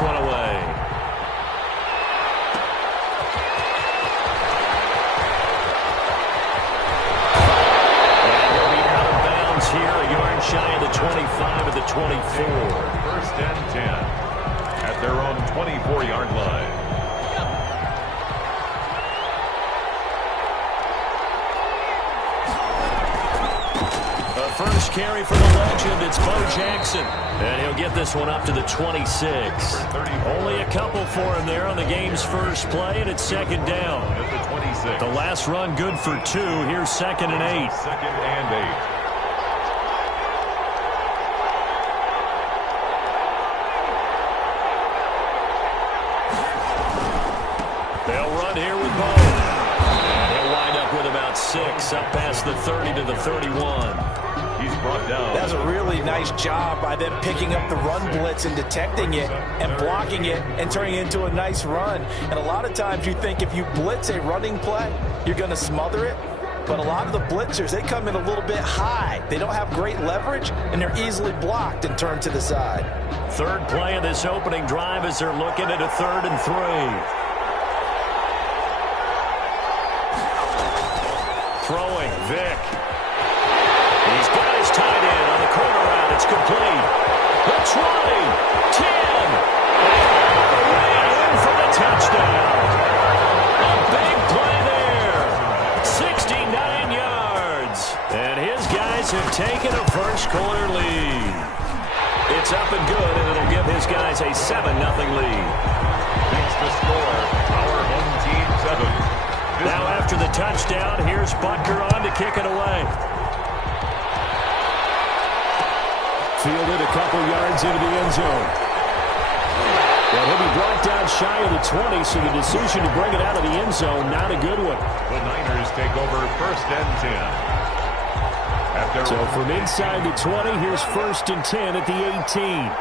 this one away. Here, a yard shy of the 25 of the 24. First and 10 at their own 24-yard line. The first carry for the legend, it's Bo Jackson. And he'll get this one up to the 26. Only a couple for him there on the game's first play, and it's second down. At the 26. The last run good for 2. Here's second and 8. Second and 8. They'll run here with Bo. And he'll wind up with about 6, up past the 30 to the 31. He's brought down. That's a really nice job by them picking up the run blitz and detecting it and blocking it and turning it into a nice run. And a lot of times you think if you blitz a running play, you're going to smother it. But a lot of the blitzers, they come in a little bit high. They don't have great leverage, and they're easily blocked and turned to the side. Third play of this opening drive as they're looking at a 3rd and 3. Throwing, Vick. He's got his tight end on the corner route. It's complete. The 20, 10. Away in for the touchdown. A big play there. 69 yards. And his guys have taken a first-quarter lead. It's up and good, and it'll give his guys a 7-0 lead. Makes the score. Our home team 7. Now after the touchdown, here's Butker on to kick it away. Fielded a couple yards into the end zone. Well, he'll be brought down shy of the 20, so the decision to bring it out of the end zone, not a good one. The Niners take over first and 10. So from inside the 20, here's first and 10 at the 18.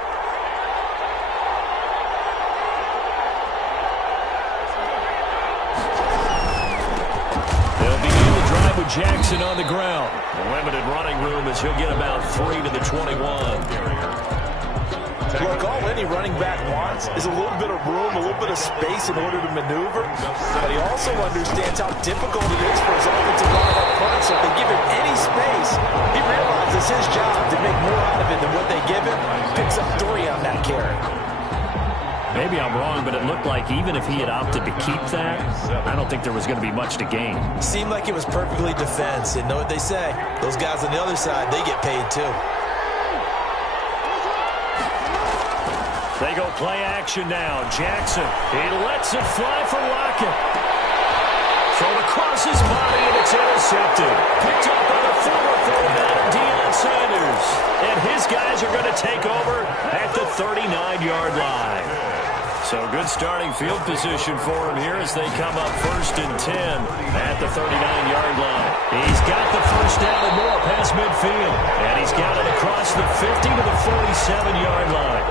Jackson on the ground. Limited running room as he'll get about 3 to the 21. Look, all any running back wants is a little bit of room, a little bit of space in order to maneuver. But he also understands how difficult it is for his offensive line up front. So if they give him any space, he realizes his job to make more out of it than what they give him. Picks up 3 on that carry. Maybe I'm wrong, but it looked like even if he had opted to keep that, I don't think there was going to be much to gain. Seemed like it was perfectly defense. And know what they say? Those guys on the other side, they get paid too. They go play action now. Jackson, he lets it fly for Lockett. Thrown across his body, and it's intercepted. Picked up by the former fullback, Deion Sanders. And his guys are going to take over at the 39-yard line. So good starting field position for him here as they come up first and 10 at the 39-yard line. He's got the first down and more past midfield. And he's got it across the 50 to the 47-yard line.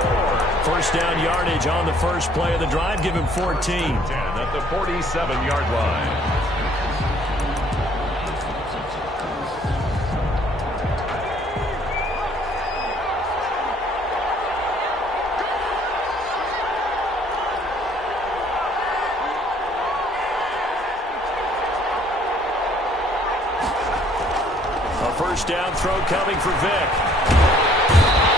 First down yardage on the first play of the drive. Give him 14. 10 at the 47-yard line. First down throw coming for Vick.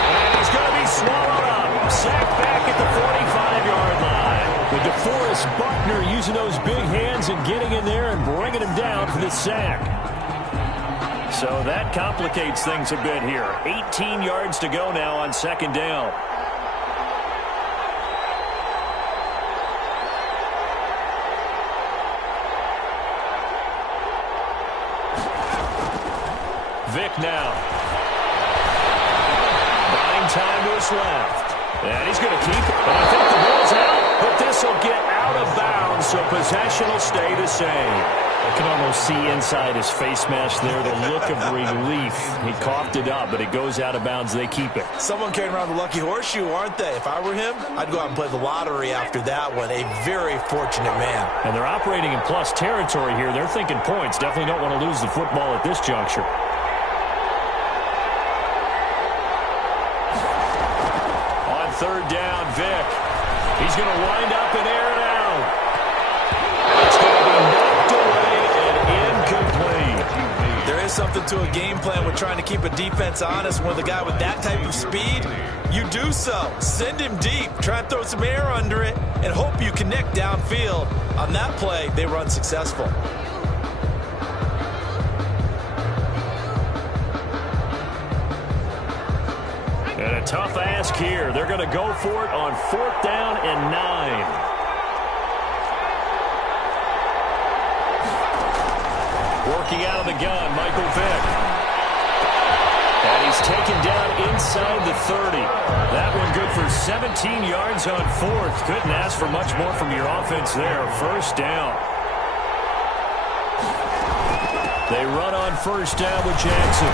And he's going to be swallowed up. Sacked back at the 45-yard line. With DeForest Buckner using those big hands and getting in there and bringing him down for the sack. So that complicates things a bit here. 18 yards to go now on second down. Vick now. Buying time to his left. And he's going to keep it. And I think the ball's out, but this will get out of bounds, so possession will stay the same. I can almost see inside his face mask there the look of relief. He coughed it up, but it goes out of bounds. They keep it. Someone carrying around the lucky horseshoe, aren't they? If I were him, I'd go out and play the lottery after that one. A very fortunate man. And they're operating in plus territory here. They're thinking points. Definitely don't want to lose the football at this juncture. Third down, Vick. He's going to wind up and air it out. It's going to be knocked away and incomplete. There is something to a game plan with trying to keep a defense honest. With a guy with that type of speed, you do so. Send him deep. Try and throw some air under it and hope you connect downfield. On that play, they run successful. And a tough ask here. They're going to go for it on 4th down and 9. Working out of the gun, Michael Vick. And he's taken down inside the 30. That one good for 17 yards on 4th. Couldn't ask for much more from your offense there. 1st down. They run on 1st down with Jackson.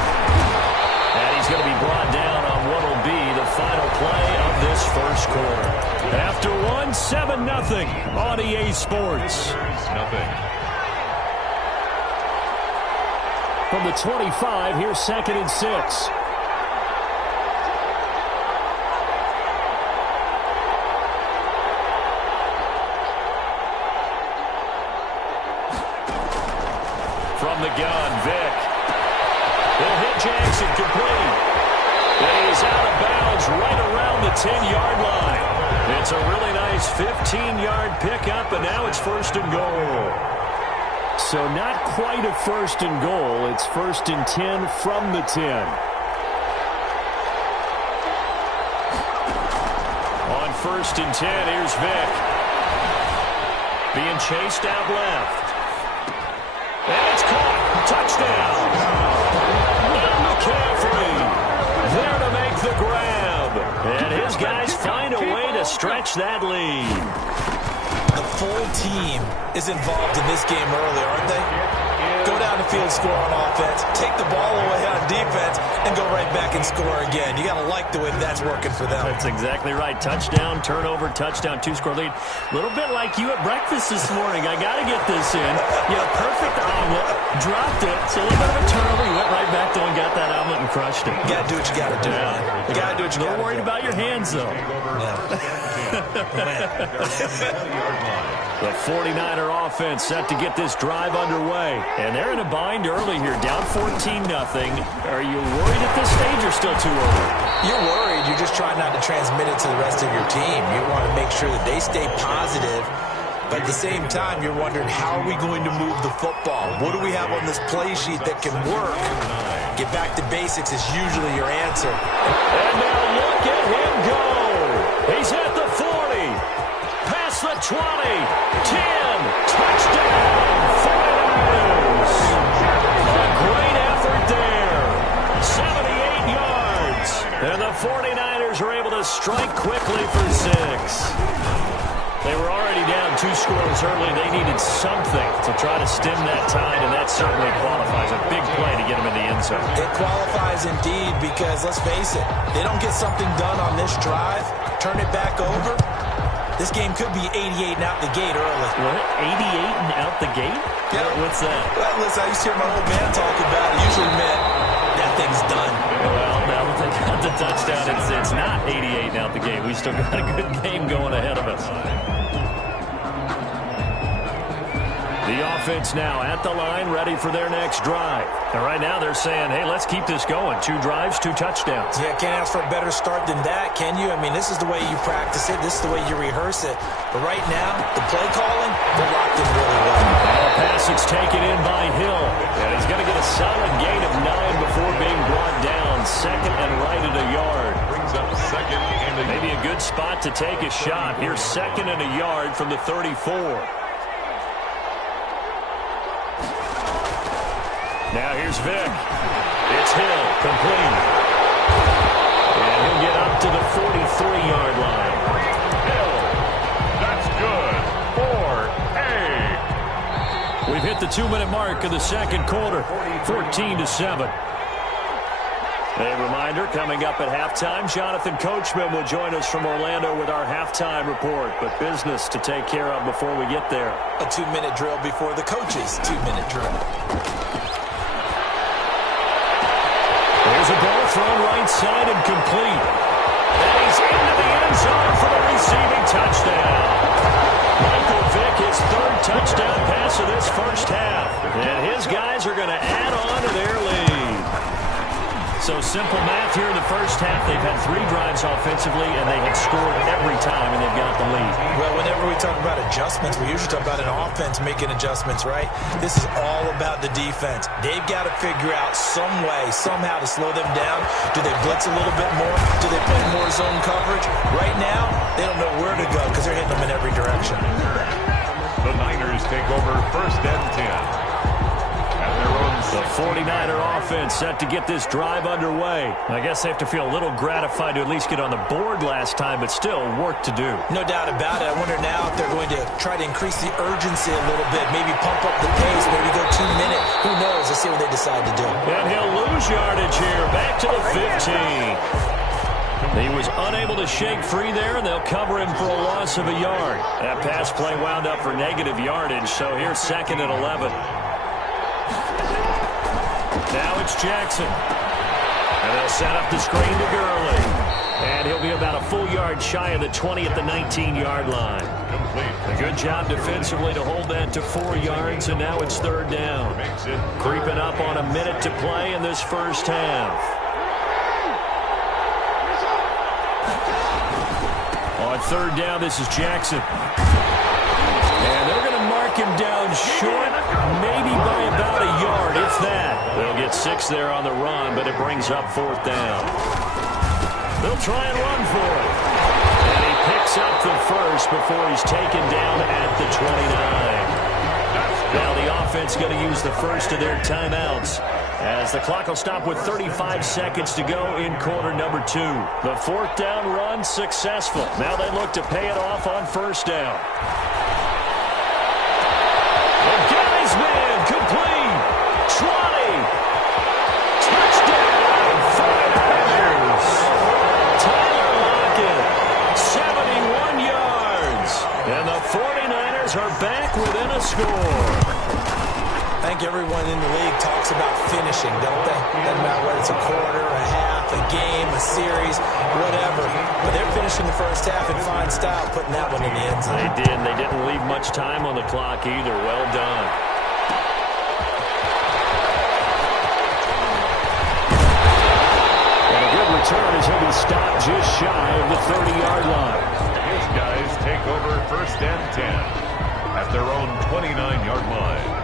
And he's going to be brought down on what will be the final play of this 1st quarter. After 1, 7-0 on EA Sports. Nothing. From the 25, here's 2nd and 6. From the gun, Vick. He'll hit Jackson, complete. And he's out of bounds right around the 10-yard line. It's a really nice 15-yard pickup, and now it's 1st and goal. So not quite a 1st and goal. It's 1st and 10 from the 10. On 1st and 10, here's Vick. Being chased out left. And it's caught. Touchdown. And McCaffrey there to make the grab. And his guys find a way to stretch that lead. The full team is involved in this game early, aren't they? Go down the field, score on offense, take the ball away on defense, and go right back and score again. You got to like the way that's working for them. That's exactly right. Touchdown, turnover, touchdown, 2-score lead. A little bit like you at breakfast this morning. I got to get this in. You had a perfect omelet, dropped it, so a little bit of a turnover. You went right back there and got that omelet and crushed it. You got to do what you got to do, man. You got to do what you got to do. A little worried about your hands, though. The 49er offense set to get this drive underway. And they're in a bind early here, down 14-0. Are you worried at this stage or still too early? You're worried. You're just trying not to transmit it to the rest of your team. You want to make sure that they stay positive. But at the same time, you're wondering, how are we going to move the football? What do we have on this play sheet that can work? Get back to basics is usually your answer. And now look at him go. He's at the 40. Past the 20. 10. Touchdown. 49ers. A great effort there. 78 yards. And the 49ers are able to strike quickly for 6. They were already down 2 scores early. They needed something to try to stem that tide, and that certainly qualifies. A big play to get them in the end zone. It qualifies indeed because, let's face it, they don't get something done on this drive, turn it back over, this game could be 88 and out the gate early. What? 88 and out the gate? Yeah. What's that? Well, listen, I used to hear my old man talk about it. Usually meant that thing's done. Well, now that they got the touchdown, it's not 88 and out the gate. We still got a good game going ahead of us. The offense now at the line, ready for their next drive. And right now they're saying, hey, let's keep this going. 2 drives, 2 touchdowns. Yeah, can't ask for a better start than that, can you? I mean, this is the way you practice it. This is the way you rehearse it. But right now, the play calling, they're locked in really well. And a pass is taken in by Hill. And he's going to get a solid gain of 9 before being brought down. 2nd and right at a yard. Brings up 2nd and Maybe a good spot to take a shot. Here's 2nd and a yard from the 34. Now here's Vick. It's Hill, complete. And he'll get up to the 43-yard line. Hill. That's good. 4-8. We've hit the 2-minute mark of the 2nd quarter. 14-7. A reminder, coming up at halftime, Jonathan Coachman will join us from Orlando with our halftime report. But business to take care of before we get there. A 2-minute drill before the coach's 2-minute drill. There's a ball thrown right side and complete. And he's into the end zone for the receiving touchdown. they're going to add on to their lead. So simple math here in the first half. They've had 3 drives offensively, and they have scored every time, and they've got the lead. Well, whenever we talk about adjustments, we usually talk about an offense making adjustments, right? This is all about the defense. They've got to figure out some way, somehow to slow them down. Do they blitz a little bit more? Do they play more zone coverage? Right now, they don't know where to go because they're hitting them in every direction. The Niners take over 1st and 10. The 49er offense set to get this drive underway. I guess they have to feel a little gratified to at least get on the board last time, but still work to do. No doubt about it. I wonder now if they're going to try to increase the urgency a little bit, maybe pump up the pace, maybe go 2 minute. Who knows? Let's see what they decide to do. And he'll lose yardage here, back to the 15. He was unable to shake free there, and they'll cover him for a loss of a yard. That pass play wound up for negative yardage, so here's 2nd and 11. Now it's Jackson. And they'll set up the screen to Gurley. And he'll be about a full yard shy of the 20 at the 19-yard line. Complete. A good job defensively to hold that to 4 yards, and now it's 3rd down. Creeping up on a minute to play in this first half. On 3rd down, this is Jackson. And they're going to mark him down short, maybe by about a yard, if that. They'll get 6 there on the run, but it brings up 4th down. They'll try and run for it. And he picks up the first before he's taken down at the 29. Now the offense going to use the first of their timeouts, as the clock will stop with 35 seconds to go in quarter number 2. The 4th down run successful. Now they look to pay it off on 1st down. Guy's man complete. 20. Touchdown, 49ers. Tyler Lockett, 71 yards. And the 49ers are back within a score. I think everyone in the league talks about finishing, don't they? Doesn't matter whether it's a quarter, a half, a game, a series, whatever. But they're finishing the first half in fine style, putting that one in the end zone. They did. They didn't leave much time on the clock either. Well done. And a good return as he'll be stopped just shy of the 30-yard line. His guys take over 1st and 10 at their own 29-yard line.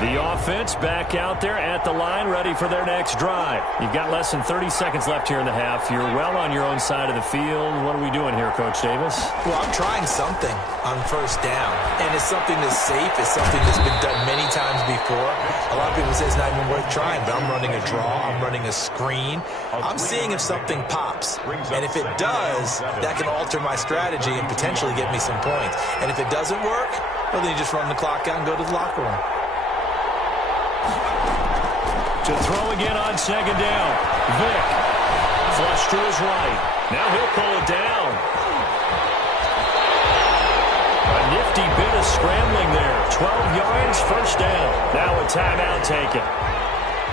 The offense back out there at the line, ready for their next drive. You've got less than 30 seconds left here in the half. You're well on your own side of the field. What are we doing here, Coach Davis? Well, I'm trying something on 1st down, and it's something that's safe. It's something that's been done many times before. A lot of people say it's not even worth trying, but I'm running a draw. I'm running a screen. I'm seeing if something pops, and if it does, that can alter my strategy and potentially get me some points. And if it doesn't work, well, then you just run the clock out and go to the locker room. To throw again on 2nd down. Vick. Flush to his right. Now he'll pull it down. A nifty bit of scrambling there. 12 yards, 1st down. Now a timeout taken.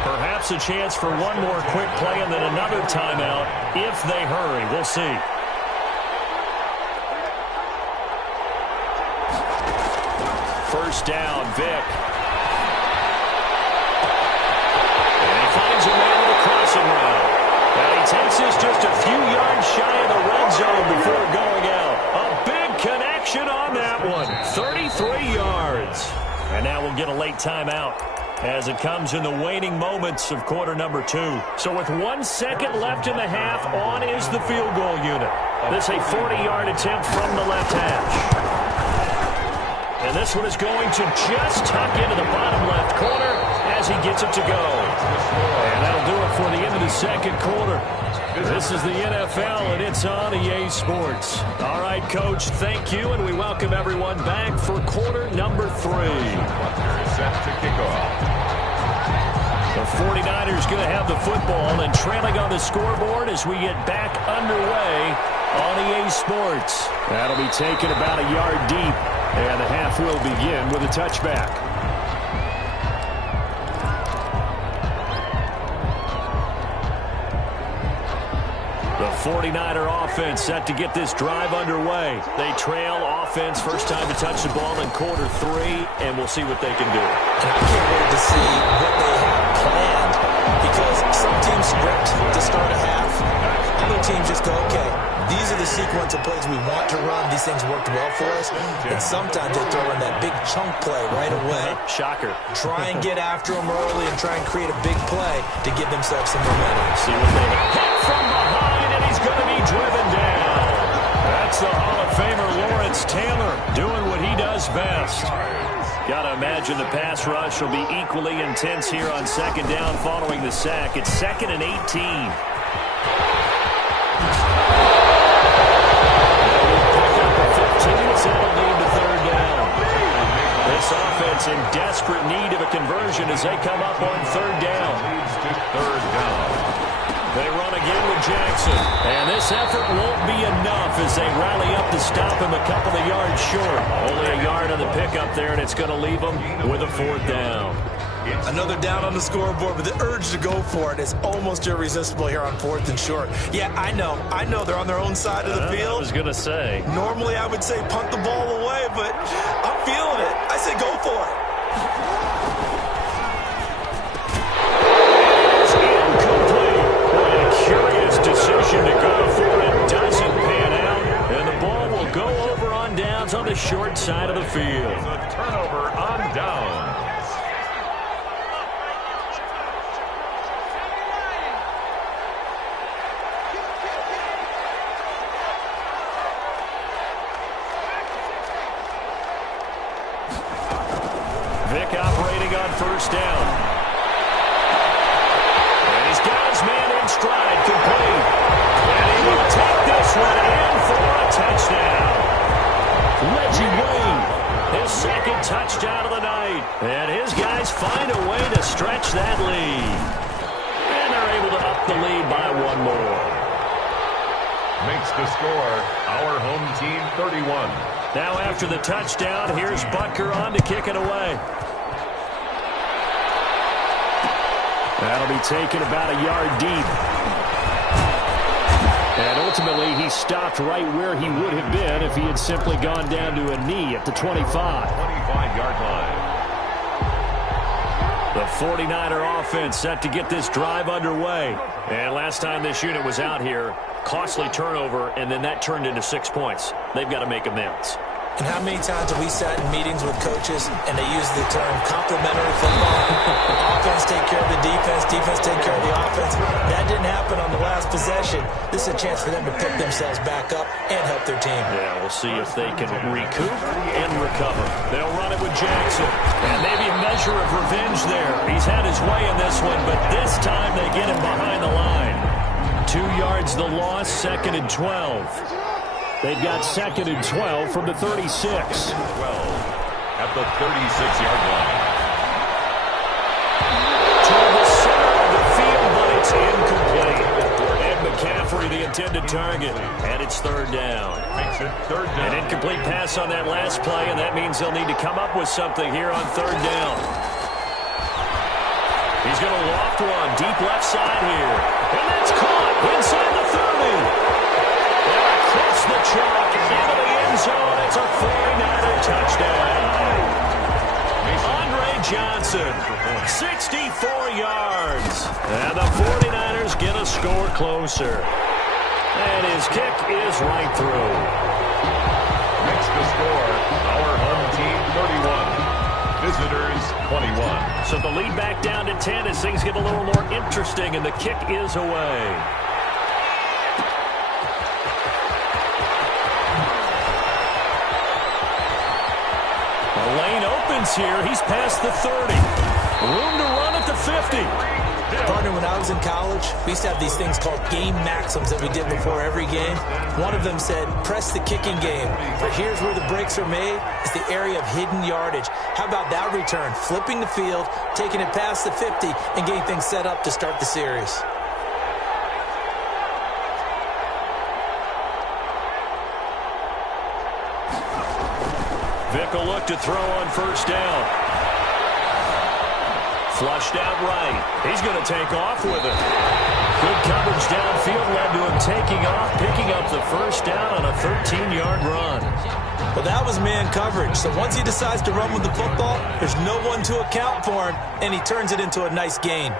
Perhaps a chance for one more quick play and then another timeout if they hurry. We'll see. First down, Vick. Finds a man with a crossing route. And he takes this just a few yards shy of the red zone before going out. A big connection on that one. 33 yards. And now we'll get a late timeout as it comes in the waning moments of quarter number 2. So with 1 second left in the half, on is the field goal unit. This a 40-yard attempt from the left hash. And this one is going to just tuck into the bottom left corner as he gets it to go. And that'll do it for the end of the 2nd quarter. This is the NFL, and it's on EA Sports. All right, Coach, thank you, and we welcome everyone back for quarter number 3. Set to kick off. The 49ers going to have the football and trailing on the scoreboard as we get back underway on EA Sports. That'll be taken about a yard deep, and the half will begin with a touchback. The 49er offense set to get this drive underway. They trail offense, first time to touch the ball in quarter 3, and we'll see what they can do. And I can't wait to see what they have planned, because some teams script to start a half. Other teams just go, okay, these are the sequence of plays we want to run. These things worked well for us. And sometimes they throw in that big chunk play right away. Shocker. Try and get after them early and try and create a big play to give themselves some momentum. See what they hit from behind, and he's going to be driven down. That's the Hall of Famer Lawrence Taylor doing what he does best. Got to imagine the pass rush will be equally intense here on second down following the sack. It's 2nd and 18. That'll lead to third down. This offense in desperate need of a conversion as they come up on third down. They run again with Jackson. And this effort won't be enough as they rally up to stop him a couple of yards short. Only a yard on the pickup there, and it's going to leave them with a fourth down. Another down on the scoreboard, but the urge to go for it is almost irresistible here on 4th and short. Yeah, I know they're on their own side of the field. I was going to say. Normally I would say punt the ball away, but I'm feeling it. I say go for it. It's incomplete. A curious decision to go for it. Doesn't pan out, and the ball will go over on downs on the short side of the field. A turnover on downs. Vic operating on first down. And he's got his man in stride, complete. And he will take this one in for a touchdown. Reggie Wayne, his second touchdown of the night. And his guys find a way to stretch that lead. And they're able to up the lead by one more. Makes the score our home team 31. Now after the touchdown, here's Butker on to kick it away. That'll be taken about a yard deep. And ultimately, he stopped right where he would have been if he had simply gone down to a knee at the 25. 25-yard line. The 49er offense set to get this drive underway. And last time this unit was out here, costly turnover, and then that turned into 6 points. They've got to make amends. And how many times have we sat in meetings with coaches and they use the term complementary football? Offense take care of the defense, defense take care of the offense. That didn't happen on the last possession. This is a chance for them to pick themselves back up and help their team. Yeah, we'll see if they can recoup and recover. They'll run it with Jackson. And maybe a measure of revenge there. He's had his way in this one, but this time they get him behind the line. 2 yards the loss, 2nd and 12. They've got 2nd and 12 from the 36. 12 at the 36-yard line. To the center of the field, but it's incomplete. And McCaffrey, the intended target. And it's third down. Makes it third down. An incomplete pass on that last play, and that means they'll need to come up with something here on third down. He's going to loft one deep left side here. And that's caught inside the 30. Across the chalk into the end zone. It's a 49er touchdown. Andre Johnson, 64 yards. And the 49ers get a score closer. And his kick is right through. Makes the score our home team 31. Visitors 21. So the lead back down to 10 as things get a little more interesting, and the kick is away. The lane opens here. He's past the 30. Room to run at the 50. Partner, when I was in college, we used to have these things called game maxims that we did before every game. One of them said, press the kicking game. For here's where the breaks are made, is the area of hidden yardage. How about that return? Flipping the field, taking it past the 50, and getting things set up to start the series. Vic will look to throw on first down. Flushed out right. He's going to take off with it. Good coverage downfield led to him taking off, picking up the first down on a 13-yard run. Well, that was man coverage. So once he decides to run with the football, there's no one to account for him, and he turns it into a nice gain.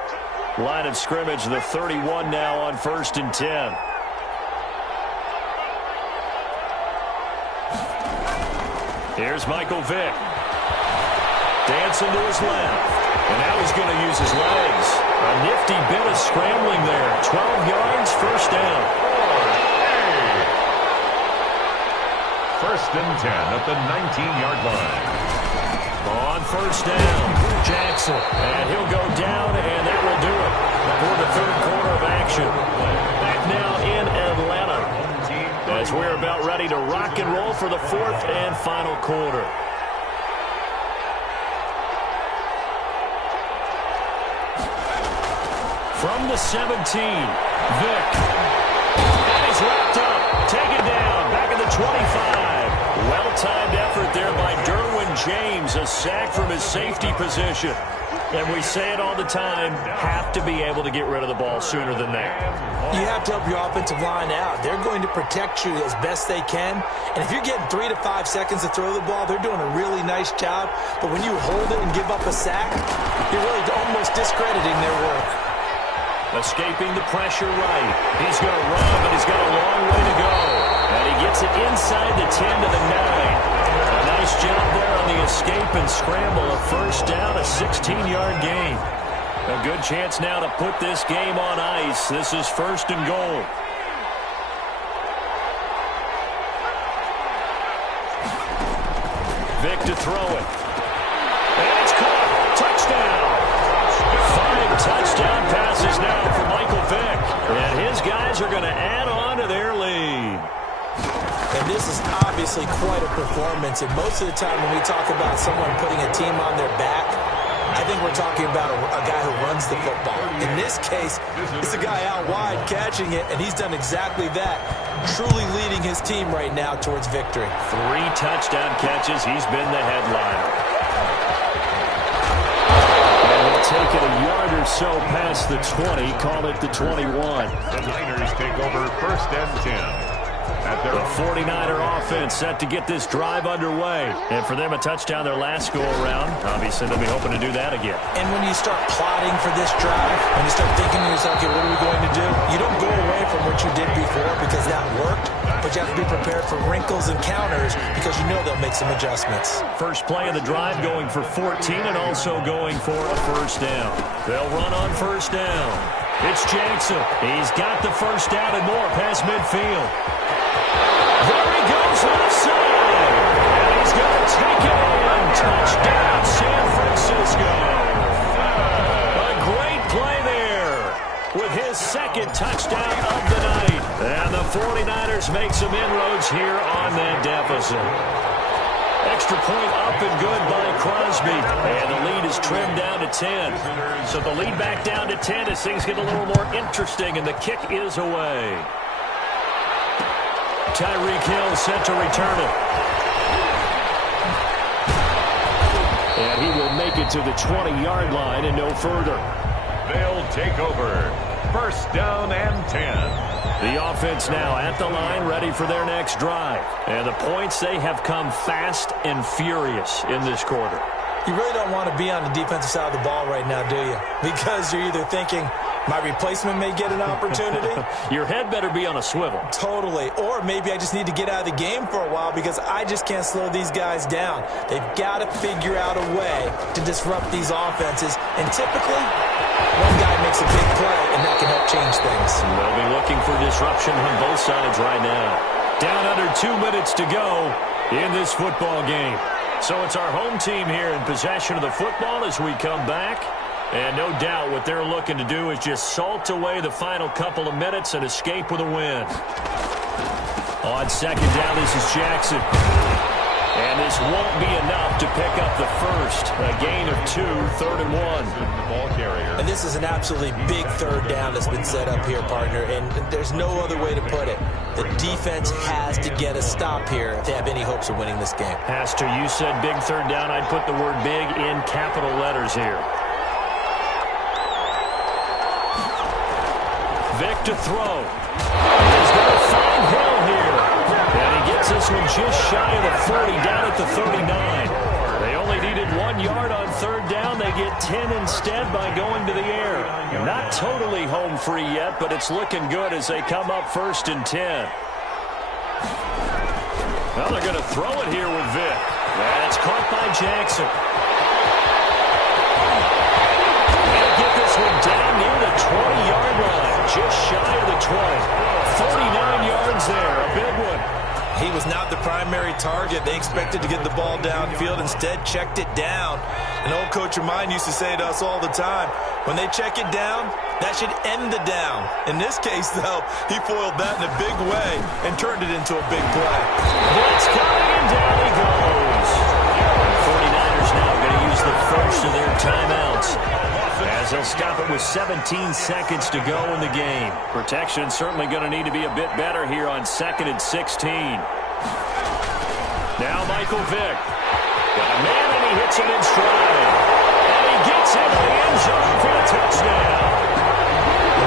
Line of scrimmage, the 31 now on 1st and 10. Here's Michael Vick. Dancing to his left. And now he's going to use his legs. A nifty bit of scrambling there. 12 yards, first down. First and 10 at the 19-yard line. On first down, Jackson. And he'll go down, and that will do it for the third quarter of action. Back now in Atlanta, as we're about ready to rock and roll for the fourth and final quarter. From the 17, Vick. And he's wrapped up. Taken down. Back at the 25. Well-timed effort there by Derwin James. A sack from his safety position. And we say it all the time, have to be able to get rid of the ball sooner than that. You have to help your offensive line out. They're going to protect you as best they can. And if you're getting 3 to 5 seconds to throw the ball, they're doing a really nice job. But when you hold it and give up a sack, you're really almost discrediting their work. Escaping the pressure right. He's going to run, but he's got a long way to go. And he gets it inside the 10 to the 9. A nice job there on the escape and scramble. A first down, a 16-yard gain. A good chance now to put this game on ice. This is first and goal. Vick to throw it. And it's caught. Touchdown. 5 touchdown passes now for Michael Vick. And his guys are going to add on to their lead. And this is obviously quite a performance. And most of the time when we talk about someone putting a team on their back, I think we're talking about a guy who runs the football. In this case, it's a guy out wide catching it, and he's done exactly that, truly leading his team right now towards victory. 3 touchdown catches. He's been the headliner. And he'll take it a yard or so past the 20, call it the 21. The Niners take over first and 10. The 49er offense set to get this drive underway. And for them, a touchdown their last go-around. Obviously, they'll be hoping to do that again. And when you start plotting for this drive, when you start thinking to yourself, okay, what are we going to do? You don't go away from what you did before because that worked, but you have to be prepared for wrinkles and counters because you know they'll make some adjustments. First play of the drive going for 14 and also going for a first down. They'll run on first down. It's Jackson. He's got the first down and more past midfield. There he goes left side. And he's going to take it in. Touchdown, San Francisco. A great play there with his second touchdown of the night. And the 49ers make some inroads here on that deficit. Extra point up and good by Crosby. And the lead is trimmed down to 10. So the lead back down to 10 as things get a little more interesting, and the kick is away. Tyreek Hill set to return it. And he will make it to the 20-yard line and no further. They'll take over. First down and 10. The offense now at the line, ready for their next drive. And the points, they have come fast and furious in this quarter. You really don't want to be on the defensive side of the ball right now, do you? Because you're either thinking, my replacement may get an opportunity. Your head better be on a swivel. Totally. Or maybe I just need to get out of the game for a while because I just can't slow these guys down. They've got to figure out a way to disrupt these offenses. And typically, one guy makes a big play, and that can help change things. They'll be looking for disruption on both sides right now. Down under 2 minutes to go in this football game. So it's our home team here in possession of the football as we come back. And no doubt what they're looking to do is just salt away the final couple of minutes and escape with a win. On second down, this is Jackson. And this won't be enough to pick up the first. A gain of 2, 3rd and 1. The ball carrier. And this is an absolutely big third down that's been set up here, partner. And there's no other way to put it. The defense has to get a stop here if they have any hopes of winning this game. Has to. You said big third down. I'd put the word big in capital letters here. to throw. He's going to find Hill here. And he gets this one just shy of the 40, down at the 39. They only needed 1 yard on third down. They get 10 instead by going to the air. Not totally home free yet, but it's looking good as they come up 1st and 10. Well, they're going to throw it here with Vick. And it's caught by Jackson. They'll get this one down near the 20-yard line, just shy of the 20. 49 yards there, a big one. He was not the primary target. They expected to get the ball downfield. Instead, checked it down. An old coach of mine used to say to us all the time, when they check it down, that should end the down. In this case, though, he foiled that in a big way and turned it into a big play. Blitz coming, and down he goes. The 49ers now going to use the first of their timeouts, as they'll stop it with 17 seconds to go in the game. Protection certainly going to need to be a bit better here on 2nd and 16. Now Michael Vick. Got a man, and he hits him in stride. And he gets into the end zone for a touchdown.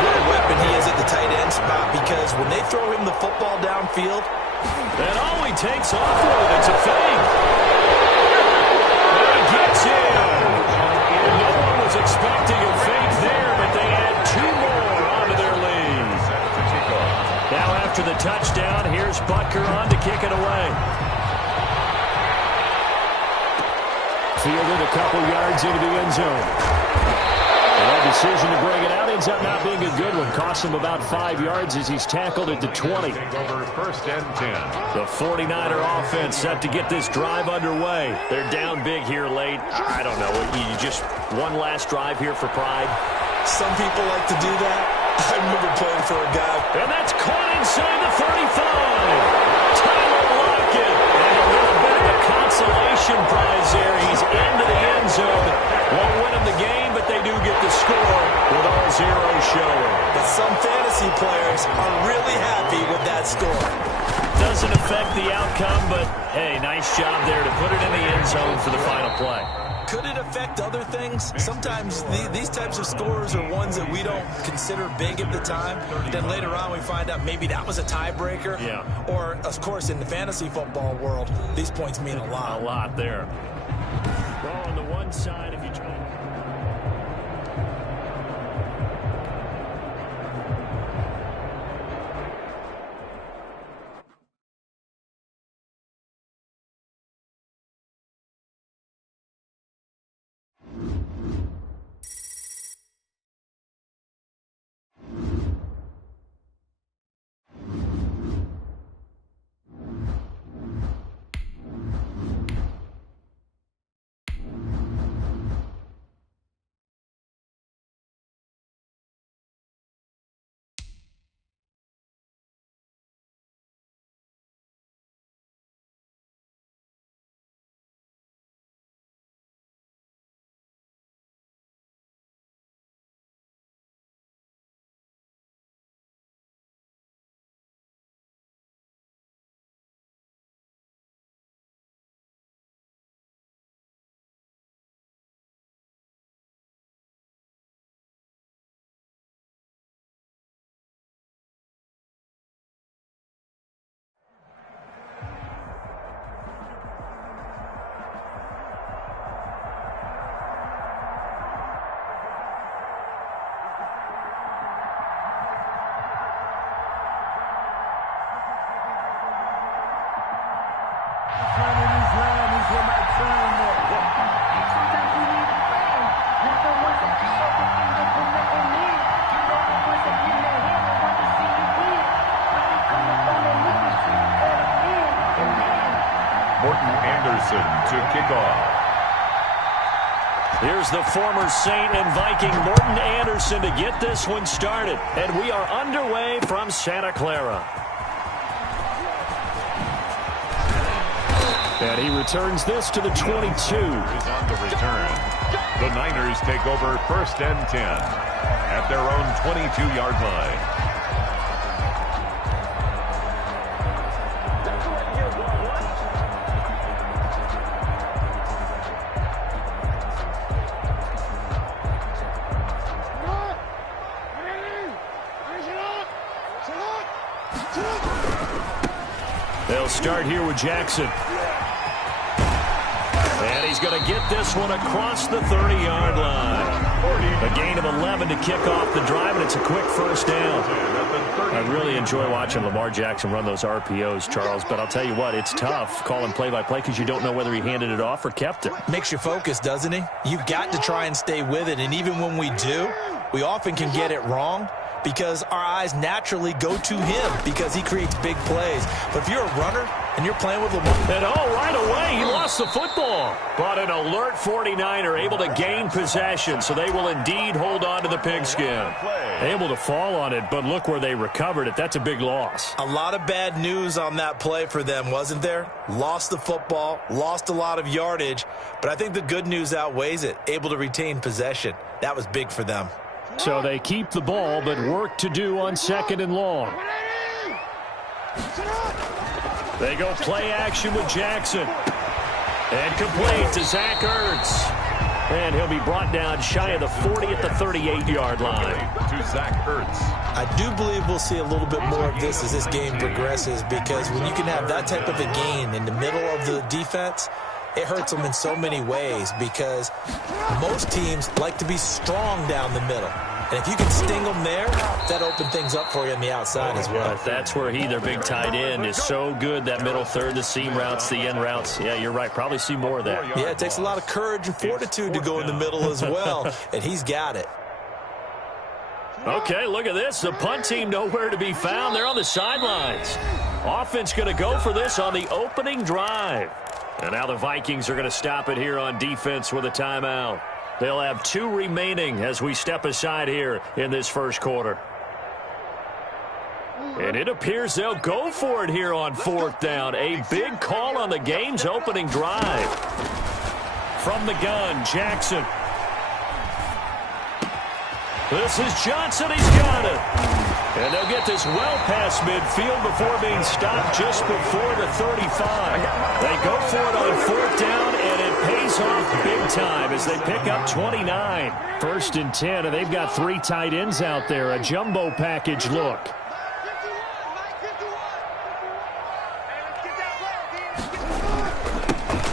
What a weapon he is at the tight end spot, because when they throw him the football downfield, and all he takes off with, it's a fake. And he gets in. No one was expecting a fake there, but they add 2 more onto their lead. Now after the touchdown, here's Butker on to kick it away. Fielded a couple yards into the end zone. And that decision to bring it out ends up not being a good one. Costs him about 5 yards as he's tackled at the 20. Over 1st and 10. The 49er offense set to get this drive underway. They're down big here late. I don't know. You just one last drive here for pride. some people like to do that. I remember playing for a guy. And that's caught inside the 35. Tyler Lockett. And a little bit of a consolation prize there. He's into the end zone. Won't win him the game, but they do get the score with all zeros showing. But some fantasy players are really happy with that score. Doesn't affect the outcome, but, hey, nice job there to put it in the end zone for the final play. Could it affect other things? Sometimes these types of scores are ones that we don't consider big at the time. Then later on we find out maybe that was a tiebreaker. Yeah. Or, of course, in the fantasy football world, these points mean a lot. A lot there. Well, on the one side, if you try... To kick off. Here's the former Saint and Viking Morton Anderson to get this one started. And we are underway from Santa Clara. And he returns this to the 22. Is on the return. The Niners take over 1st and 10 at their own 22-yard line. start here with Jackson. And he's going to get this one across the 30-yard line. A gain of 11 to kick off the drive, and it's a quick first down. I really enjoy watching Lamar Jackson run those RPOs, Charles, but I'll tell you what, it's tough calling play-by-play because you don't know whether he handed it off or kept it. Makes you focus, doesn't he? You've got to try and stay with it, and even when we do, we often can get it wrong because our eyes naturally go to him because he creates big plays. But if you're a runner and you're playing with Lamar... And right away, he lost the football. But an alert 49er able to gain possession, so they will indeed hold on to the pigskin. Able to fall on it, but look where they recovered it. That's a big loss. A lot of bad news on that play for them, wasn't there? Lost the football, lost a lot of yardage, but I think the good news outweighs it. Able to retain possession. That was big for them. So they keep the ball, but work to do on 2nd and long. They go play action with Jackson. And complete to Zach Ertz. And he'll be brought down shy of the 40 at the 38-yard line. To Zach Ertz. I do believe we'll see a little bit more of this as this game progresses because when you can have that type of a gain in the middle of the defense, it hurts them in so many ways because most teams like to be strong down the middle. And if you can sting them there, that opens things up for you on the outside as well. But that's where their big tight end, is so good, that middle third, the seam routes, the end routes. Yeah, you're right. Probably see more of that. Yeah, it takes a lot of courage and fortitude to go in the middle as well, and he's got it. Okay, look at this. The punt team nowhere to be found. They're on the sidelines. Offense going to go for this on the opening drive. And now the Vikings are going to stop it here on defense with a timeout. They'll have 2 remaining as we step aside here in this first quarter. And it appears they'll go for it here on 4th down. A big call on the game's opening drive. From the gun, Jackson. This is Johnson. He's got it. And they'll get this well past midfield before being stopped just before the 35. They go for it on 4th down, and it pays off big time as they pick up 29. 1st and 10, and they've got 3 tight ends out there. A jumbo package look.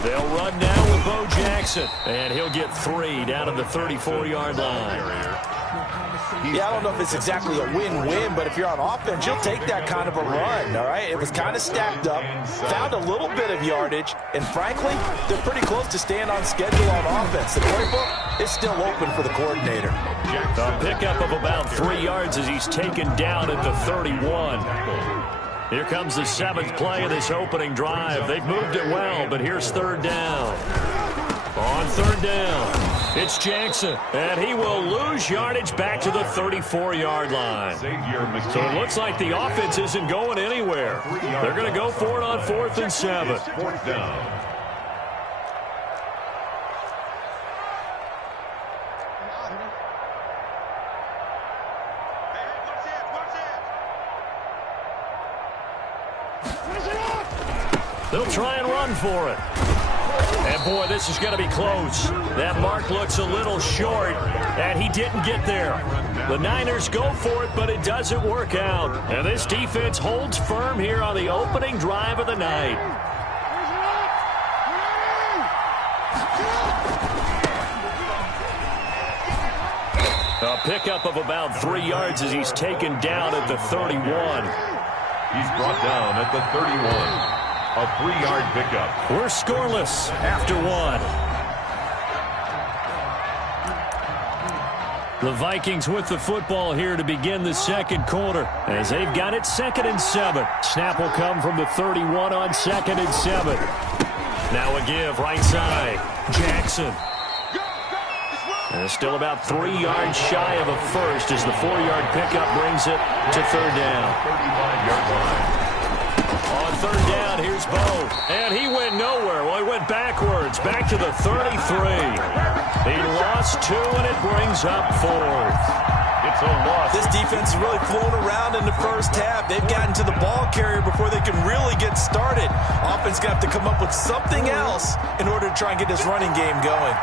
They'll run now with Bo Jackson, and he'll get 3 down at the 34-yard line. Yeah, I don't know if it's exactly a win-win, but if you're on offense, you'll take that kind of a run, all right? It was kind of stacked up, found a little bit of yardage, and frankly, they're pretty close to staying on schedule on offense. The playbook is still open for the coordinator. A pickup of about 3 yards as he's taken down at the 31. Here comes the 7th play of this opening drive. They've moved it well, but here's 3rd down. On 3rd down, it's Jackson, and he will lose yardage back to the 34-yard line. So it looks like the offense isn't going anywhere. They're going to go for it on 4th and 7. 4th down. They'll try and run for it. And, boy, this is going to be close. That mark looks a little short, and he didn't get there. The Niners go for it, but it doesn't work out. And this defense holds firm here on the opening drive of the night. A pickup of about 3 yards as he's taken down at the 31. He's brought down at the 31. A 3-yard pickup. We're scoreless after 1. The Vikings with the football here to begin the second quarter as they've got it 2nd and 7. Snap will come from the 31 on 2nd and 7. Now a give right side. Jackson. And still about 3 yards shy of a first as the 4-yard pickup brings it to 3rd down. 35-yard line. On 3rd down, here's Bo. And he went nowhere. Well, he went backwards, back to the 33. He lost 2, and it brings up 4th. It's a loss. This defense has really flown around in the first half. They've gotten to the ball carrier before they can really get started. Offense got to come up with something else in order to try and get this running game going.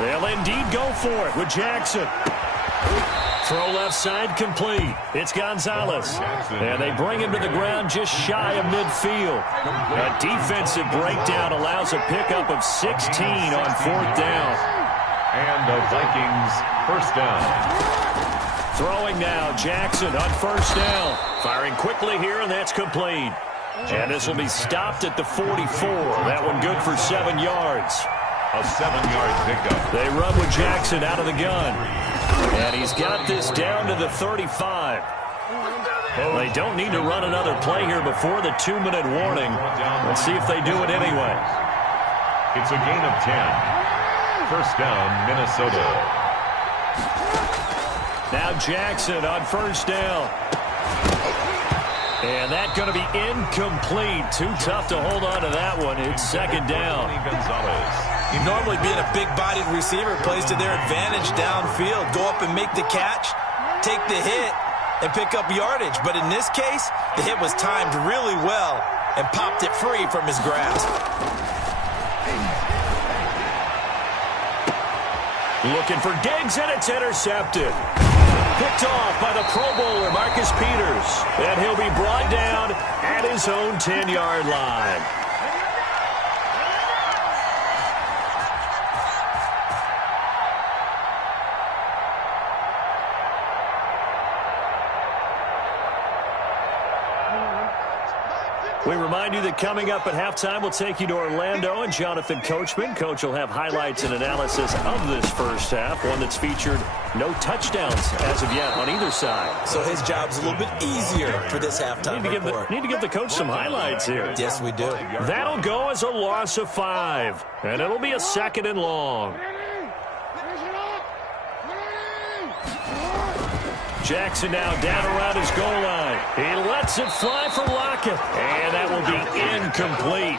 They'll indeed go for it with Jackson. Throw left side complete. It's Gonzalez. And they bring him to the ground just shy of midfield. A defensive breakdown allows a pickup of 16 on 4th down. And the Vikings first down. Throwing now, Jackson on 1st down. Firing quickly here, and that's complete. And this will be stopped at the 44. That one good for 7 yards. A 7-yard pickup. They run with Jackson out of the gun. And he's got this down to the 35. They don't need to run another play here before the 2-minute warning. Let's see if they do it anyway. It's a gain of 10. First down, Minnesota. Now Jackson on 1st down. And that's going to be incomplete. Too tough to hold on to that one. It's 2nd down. Normally being a big-bodied receiver plays to their advantage downfield. Go up and make the catch, take the hit, and pick up yardage. But in this case, the hit was timed really well and popped it free from his grasp. Looking for Diggs, and it's intercepted. Picked off by the Pro Bowler, Marcus Peters. And he'll be brought down at his own 10-yard line. We remind you that coming up at halftime, we'll take you to Orlando and Jonathan Coachman. Coach will have highlights and analysis of this first half, one that's featured no touchdowns as of yet on either side. So his job's a little bit easier for this halftime report. Need to give the coach some highlights here. Yes, we do. That'll go as a loss of 5, and it'll be a 2nd and long. Jackson now down around his goal line. He lets it fly for Lockett. And that will be incomplete.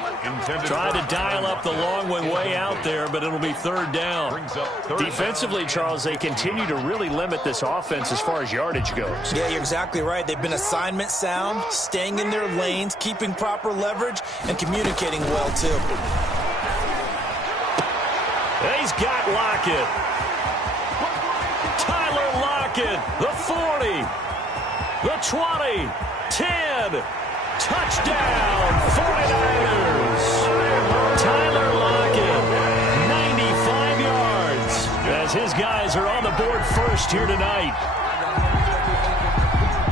Tried to dial up the long way out there, but it'll be 3rd down. Defensively, Charles, they continue to really limit this offense as far as yardage goes. Yeah, you're exactly right. They've been assignment sound, staying in their lanes, keeping proper leverage, and communicating well, too. He's got Lockett. The 40, the 20, 10, touchdown, 49ers. Tyler Lockett, 95 yards, as his guys are on the board first here tonight.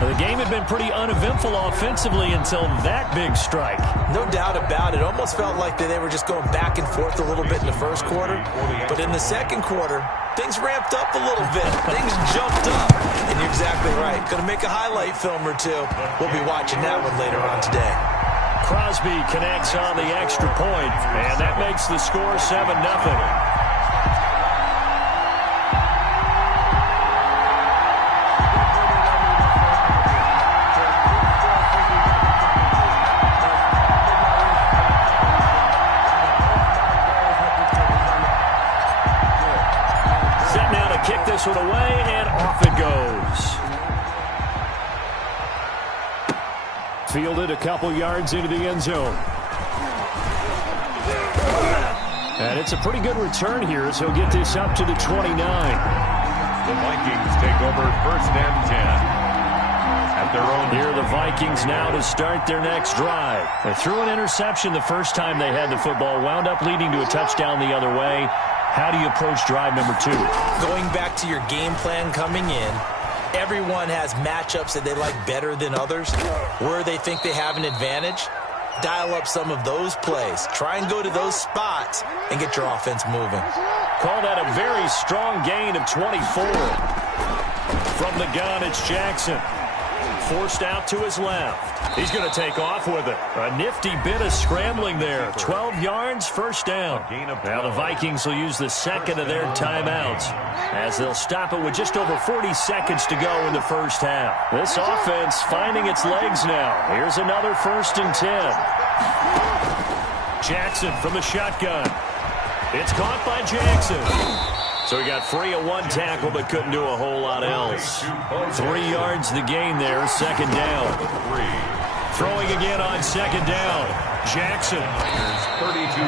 The game had been pretty uneventful offensively until that big strike. No doubt about it. Almost felt like they were just going back and forth a little bit in the first quarter. But in the second quarter, things ramped up a little bit. Things jumped up. And you're exactly right. Going to make a highlight film or two. We'll be watching that one later on today. Crosby connects on the extra point, and that makes the score 7-0. Kick this one away, and off it goes. Fielded a couple yards into the end zone. And it's a pretty good return here, as he'll get this up to the 29. The Vikings take over 1st and 10. At their own. Here are the Vikings now to start their next drive. They threw an interception the first time they had the football, wound up leading to a touchdown the other way. How do you approach drive number 2? Going back to your game plan coming in, everyone has matchups that they like better than others. Where they think they have an advantage, dial up some of those plays. Try and go to those spots and get your offense moving. Call that a very strong gain of 24. From the gun, it's Jackson. Forced out to his left. He's going to take off with it. A nifty bit of scrambling there. 12 yards, 1st down. Now the Vikings will use the 2nd of their timeouts, as they'll stop it with just over 40 seconds to go in the first half. This offense finding its legs now. Here's another 1st and 10. Jackson from the shotgun. It's caught by Jackson. So he got free of one tackle, but couldn't do a whole lot else. 3 yards the gain there, 2nd down. Throwing again on second down. Jackson.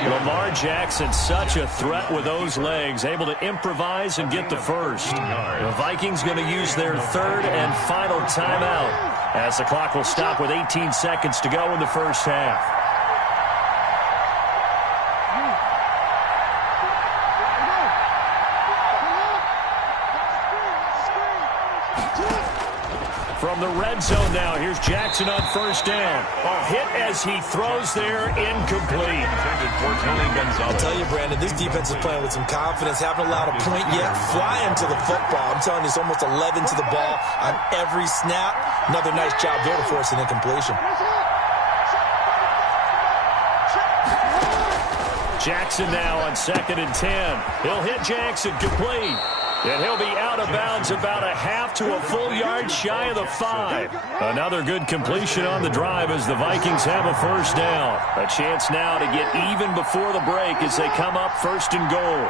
Lamar Jackson, such a threat with those legs, able to improvise and get the first. The Vikings going to use their third and final timeout as the clock will stop with 18 seconds to go in the first half. From the red zone now, here's Jackson on first down. A hit as he throws there, incomplete. I'll tell you, Brandon, this defense is playing with some confidence. Haven't allowed a point yet. Flying to the football. I'm telling you, it's almost 11 to the ball on every snap. Another nice job there to force an incompletion. Jackson now on second and 10. He'll hit Jackson, complete. And he'll be out of bounds about a half to a full yard shy of the 5. Another good completion on the drive as the Vikings have a first down. A chance now to get even before the break as they come up first and goal.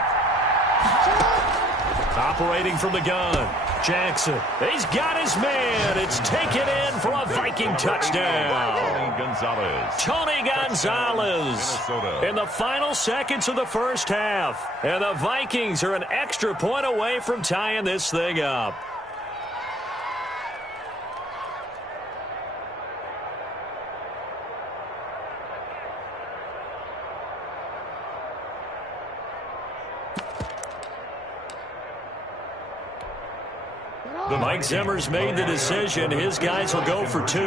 Operating from the gun. Jackson. He's got his man. It's taken in for a Viking touchdown. Tony Gonzalez in the final seconds of the first half. And the Vikings are an extra point away from tying this thing up. Mike Zimmer's made the decision. His guys will go for 2.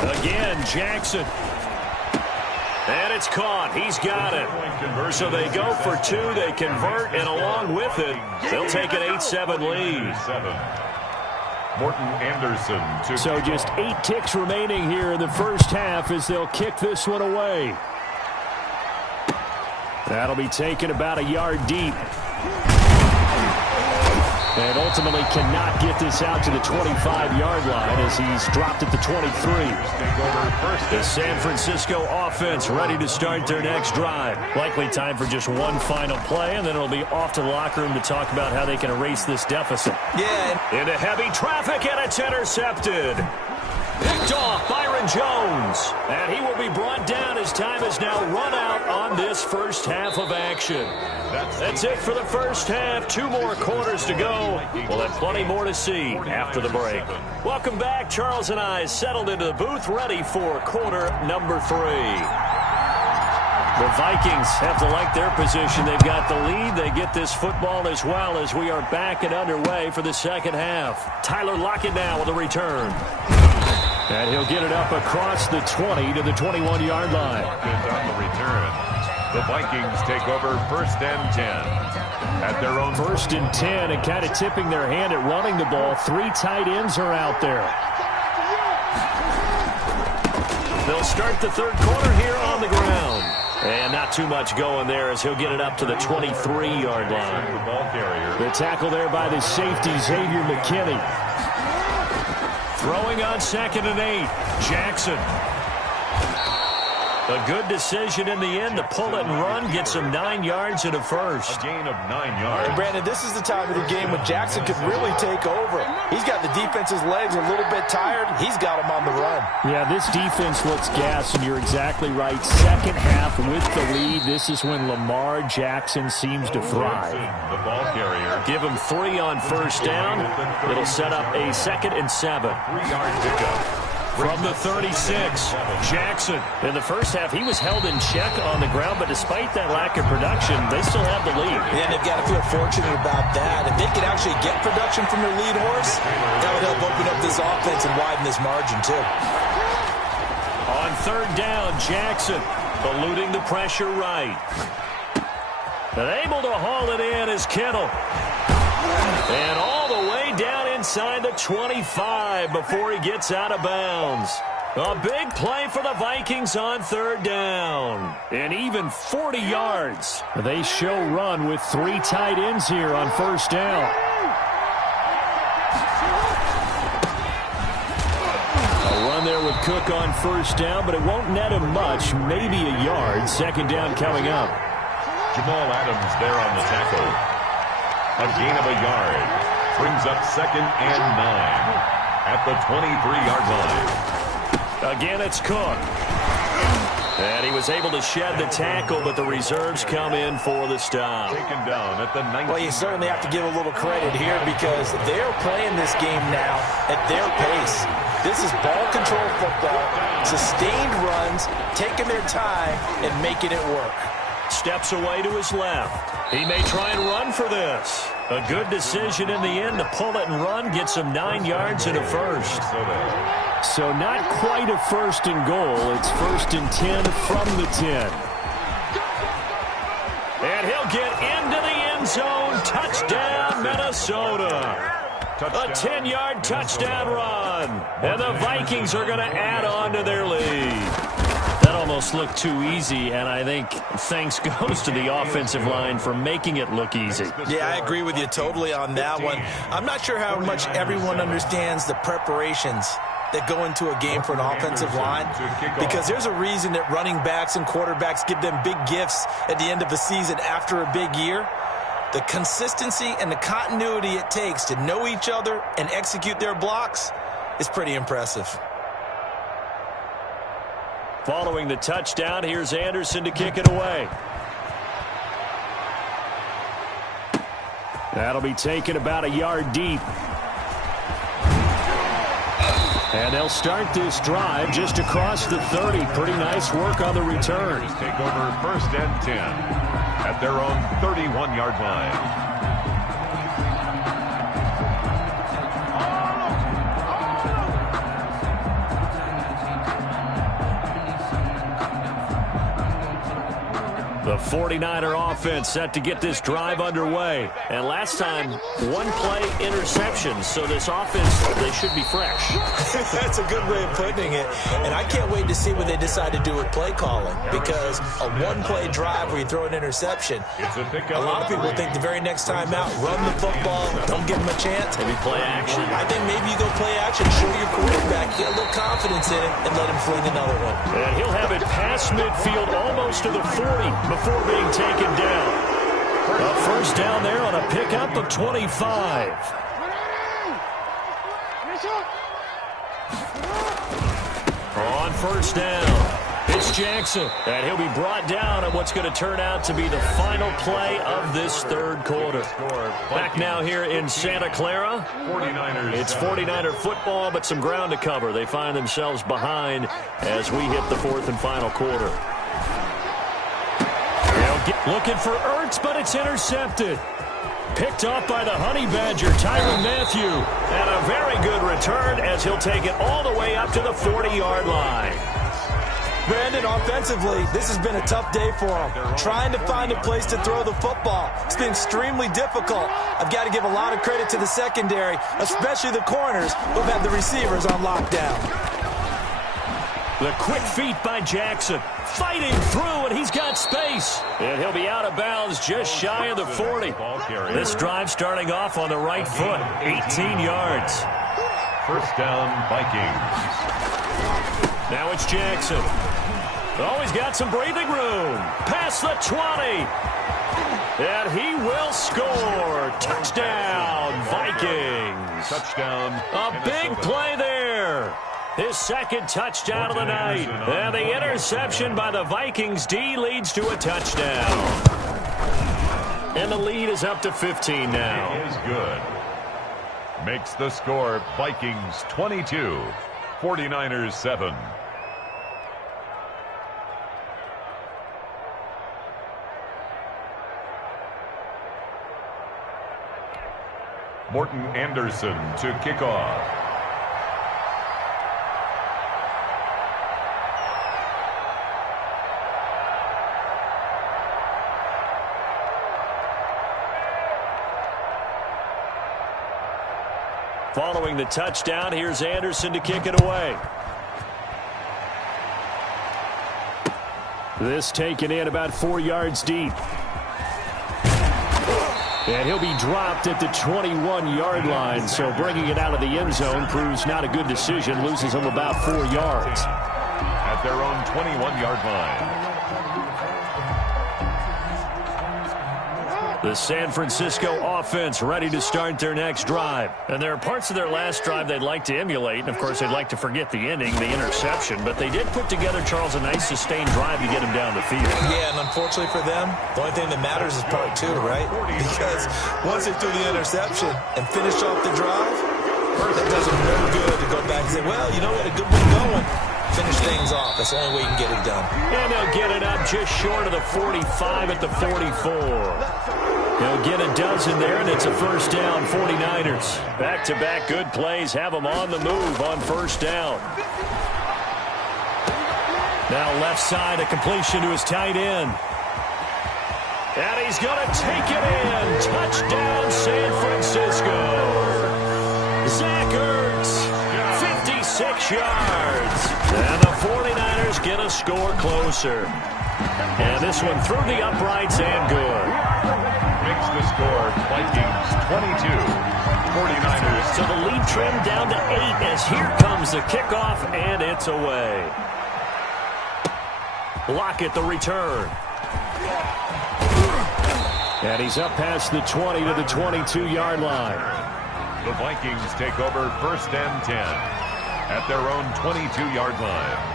Again, Jackson. And it's caught. He's got it. So they go for 2. They convert, and along with it, they'll take an 8-7 lead. Morton Anderson. So just 8 ticks remaining here in the first half as they'll kick this one away. That'll be taken about a yard deep. And ultimately cannot get this out to the 25-yard line as he's dropped at the 23. The San Francisco offense ready to start their next drive. Likely time for just one final play, and then it'll be off to the locker room to talk about how they can erase this deficit. Yeah. Into heavy traffic, and it's intercepted. Picked off Byron Jones. And he will be brought down as time has now run out on this first half of action. That's it for the first half. 2 more quarters to go. We'll have plenty more to see after the break. Welcome back. Charles and I settled into the booth ready for quarter number 3. The Vikings have to like their position. They've got the lead. They get this football as well as we are back and underway for the second half. Tyler Lockett now with a return. And he'll get it up across the 20 to the 21-yard line. On the return, the Vikings take over first and 10 at their own. First and 10, and kind of tipping their hand at running the ball. 3 tight ends are out there. They'll start the third quarter here on the ground. And not too much going there as he'll get it up to the 23-yard line. The tackle there by the safety, Xavier McKinney. Throwing on second and 8. Jackson. A good decision in the end to pull it and run. Gets him 9 yards and a first. A gain of 9 yards. And Brandon, this is the time of the game when Jackson could really take over. He's got the defense's legs a little bit tired. He's got him on the run. Yeah, this defense looks gassed, and you're exactly right. Second half with the lead. This is when Lamar Jackson seems to thrive. The ball carrier. Give him 3 on first down. It'll set up a 2nd and 7. 3-yard pickup. From the 36, Jackson. In the first half, he was held in check on the ground, but despite that lack of production, they still have the lead. And they've got to feel fortunate about that. If they could actually get production from their lead horse, that would help open up this offense and widen this margin, too. On third down, Jackson eluding the pressure right. And able to haul it in is Kittle. And all the way down inside the 25 before he gets out of bounds. A big play for the Vikings on third down. And even 40 yards. They show run with 3 tight ends here on first down. A run there with Cook on first down, but it won't net him much, maybe a yard. Second down coming up. Jamal Adams there on the tackle. A gain of a yard. Brings up 2nd and 9 at the 23-yard line. Again, it's Cook. And he was able to shed the tackle, but the reserves come in for the stop. Taken down at the 19. Well, you certainly have to give a little credit here because they're playing this game now at their pace. This is ball control football, sustained runs, taking their time and making it work. Steps away to his left. He may try and run for this. A good decision in the end to pull it and run, gets him 9 yards and a first. So not quite a first and goal. It's 1st and 10 from the 10. And he'll get into the end zone. Touchdown, Minnesota. A 10-yard touchdown run. And the Vikings are going to add on to their lead. That almost looked too easy, and I think thanks goes to the offensive line for making it look easy. Yeah, I agree with you totally on that one. I'm not sure how much everyone understands the preparations that go into a game for an offensive line, because there's a reason that running backs and quarterbacks give them big gifts at the end of the season after a big year. The consistency and the continuity it takes to know each other and execute their blocks is pretty impressive. Following the touchdown, here's Anderson to kick it away. That'll be taken about a yard deep. And they'll start this drive just across the 30. Pretty nice work on the return. Take over 1st and 10 at their own 31-yard line. The 49er offense set to get this drive underway. And last time, one play interception. So this offense, they should be fresh. That's a good way of putting it. And I can't wait to see what they decide to do with play calling. Because a one-play drive where you throw an interception, a lot of people think the very next time out, run the football, don't give them a chance. Maybe play action. I think maybe you go play action, show your quarterback, get a little confidence in it, and let him fling another one. And he'll have it past midfield almost to the 40 before being taken down. A first down there on a pickup of 25. On first down, it's Jackson. And he'll be brought down at what's going to turn out to be the final play of this third quarter. Back now here in Santa Clara. 49ers. It's 49er football, but some ground to cover. They find themselves behind as we hit the fourth and final quarter. Looking for Ertz, but it's intercepted. Picked off by the Honey Badger, Tyrann Mathieu. And a very good return as he'll take it all the way up to the 40-yard line. Brandon, offensively, this has been a tough day for him. Trying to find a place to throw the football. It's been extremely difficult. I've got to give a lot of credit to the secondary, especially the corners who've had the receivers on lockdown. The quick feet by Jackson. Fighting through, and he's got space. And he'll be out of bounds just shy of the 40. This drive starting off on the right foot. 18 yards. First down, Vikings. Now it's Jackson. Oh, he's got some breathing room. Past the 20. And he will score. Touchdown, Vikings. Touchdown. A big play there. His second touchdown of the night. And the interception by the Vikings D leads to a touchdown. And the lead is up to 15 now. It is good. Makes the score Vikings 22, 49ers 7. Morton Anderson to kick off. Following the touchdown, here's Anderson to kick it away. This taken in about 4 yards deep. And he'll be dropped at the 21-yard line. So bringing it out of the end zone proves not a good decision. Loses him about 4 yards. At their own 21-yard line. The San Francisco offense ready to start their next drive. And there are parts of their last drive they'd like to emulate. And, of course, they'd like to forget the ending, the interception. But they did put together, Charles, a nice sustained drive to get him down the field. Yeah, and unfortunately for them, the only thing that matters is part 2, right? Because once they threw the interception and finished off the drive, that does them no good to go back and say, well, you know, we had a good one going. Finish things off. That's the only way you can get it done. And they'll get it up just short of the 45 at the 44. He'll get a dozen there, and it's a first down, 49ers. Back-to-back good plays have them on the move on first down. Now left side, a completion to his tight end. And he's going to take it in. Touchdown, San Francisco. Zach Ertz, 56 yards. And the 49ers get a score closer. And this one through the uprights and good. Makes the score Vikings 22, 49ers. So the lead trimmed down to 8 as here comes the kickoff, and it's away. Lockett the return. And he's up past the 20 to the 22-yard line. The Vikings take over first and 10 at their own 22-yard line.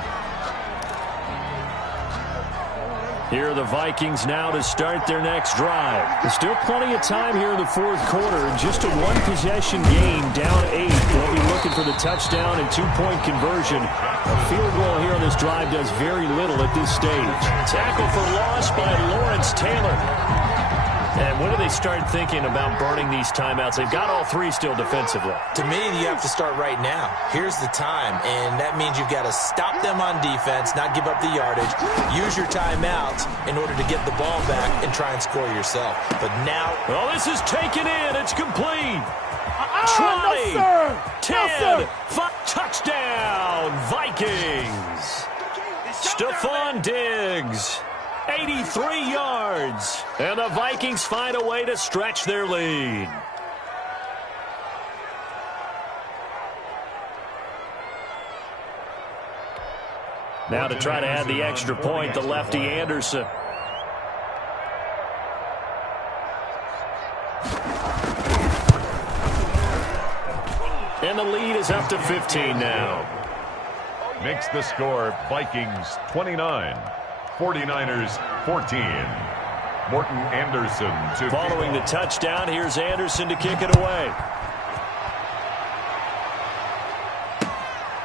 Here are the Vikings now to start their next drive. There's still plenty of time here in the fourth quarter. Just a one-possession game, down 8. They'll be looking for the touchdown and two-point conversion. A field goal here on this drive does very little at this stage. Tackle for loss by Lawrence Taylor. And when do they start thinking about burning these timeouts? They've got all 3 still defensively. To me, you have to start right now. Here's the time, and that means you've got to stop them on defense, not give up the yardage, use your timeouts in order to get the ball back and try and score yourself. But now... Well, this is taken in. It's complete. 20, no, 10, 5, touchdown, Vikings. Stephon Diggs. 83 yards. And the Vikings find a way to stretch their lead. Now to try to add the extra point, the lefty Anderson. And the lead is up to 15 now. Makes the score Vikings 29. 49ers 14. Morton Anderson to following the touchdown. Here's Anderson to kick it away.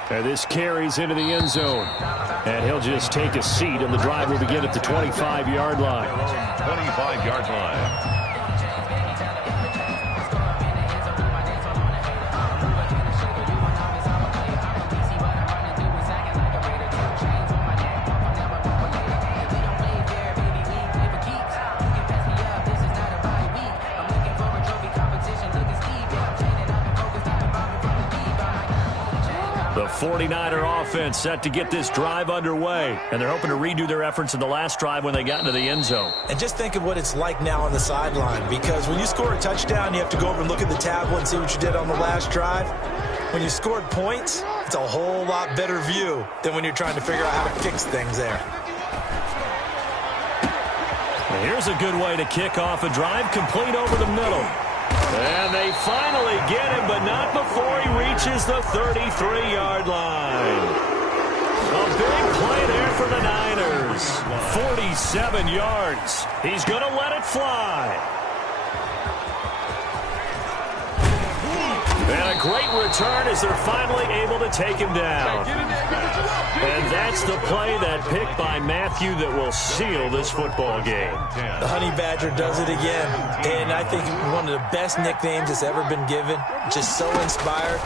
And this carries into the end zone. And he'll just take a seat, and the drive will begin at the 25-yard line. 25-yard line. The 49er offense set to get this drive underway. And they're hoping to redo their efforts in the last drive when they got into the end zone. And just think of what it's like now on the sideline, because when you score a touchdown, you have to go over and look at the tablet and see what you did on the last drive. When you scored points, it's a whole lot better view than when you're trying to figure out how to fix things there. Well, here's a good way to kick off a drive, complete over the middle. And they finally get him, but not before he reaches the 33-yard line. A big play there for the Niners. 47 yards. He's going to let it fly. And a great return as they're finally able to take him down. And that's the play, that pick by Matthew, that will seal this football game. The Honey Badger does it again. And I think one of the best nicknames that's ever been given. Just so inspired.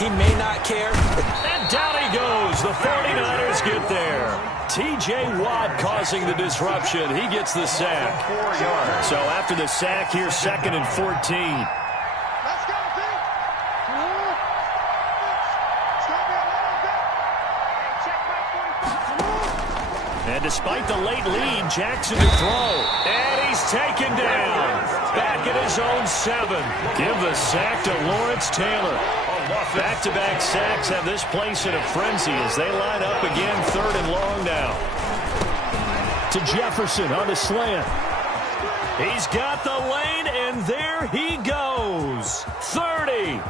He may not care. And down he goes. The 49ers get there. T.J. Watt causing the disruption. He gets the sack. 4 yards. So after the sack, here's 2nd and 14. And despite the late lead, Jackson to throw. And he's taken down. Back at his own 7. Give the sack to Lawrence Taylor. Back-to-back sacks have this place in a frenzy as they line up again 3rd and long now. To Jefferson on the slant. He's got the lane, and there he goes. 30,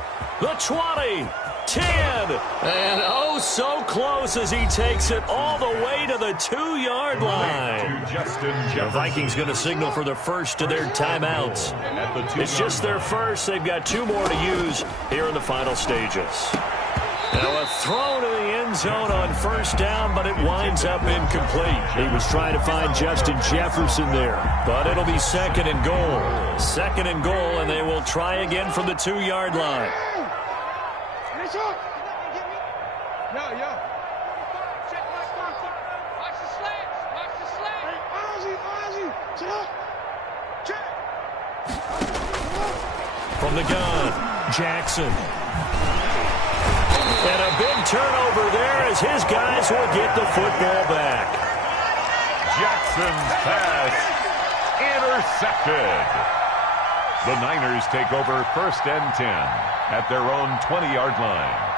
the 20, 10, and oh, so close as he takes it all the way to the 2-yard line. The Vikings going to signal for the first of their timeouts. It's just their first. They've got 2 more to use here in the final stages. Now a throw to the end zone on 1st down, but it winds up incomplete. He was trying to find Justin Jefferson there, but it'll be 2nd and goal. 2nd and goal, and they will try again from the 2-yard line. From the gun, Jackson. And a big turnover there as his guys will get the football back. Jackson's pass intercepted. The Niners take over 1st and 10 at their own 20-yard line.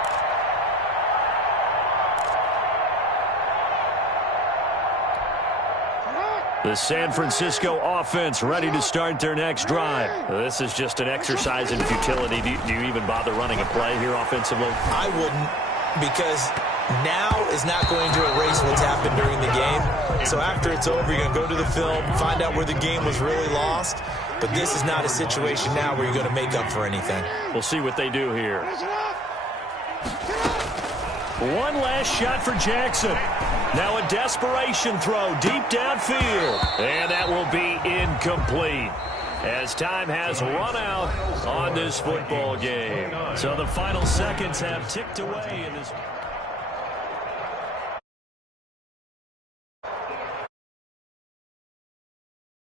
The San Francisco offense ready to start their next drive. This is just an exercise in futility. Do you even bother running a play here offensively? I wouldn't, because now is not going to erase what's happened during the game. So after it's over, you're going to go to the film, find out where the game was really lost. But this is not a situation now where you're going to make up for anything. We'll see what they do here. One last shot for Jackson. Now a desperation throw deep downfield. And that will be incomplete as time has run out on this football game. So the final seconds have ticked away in this.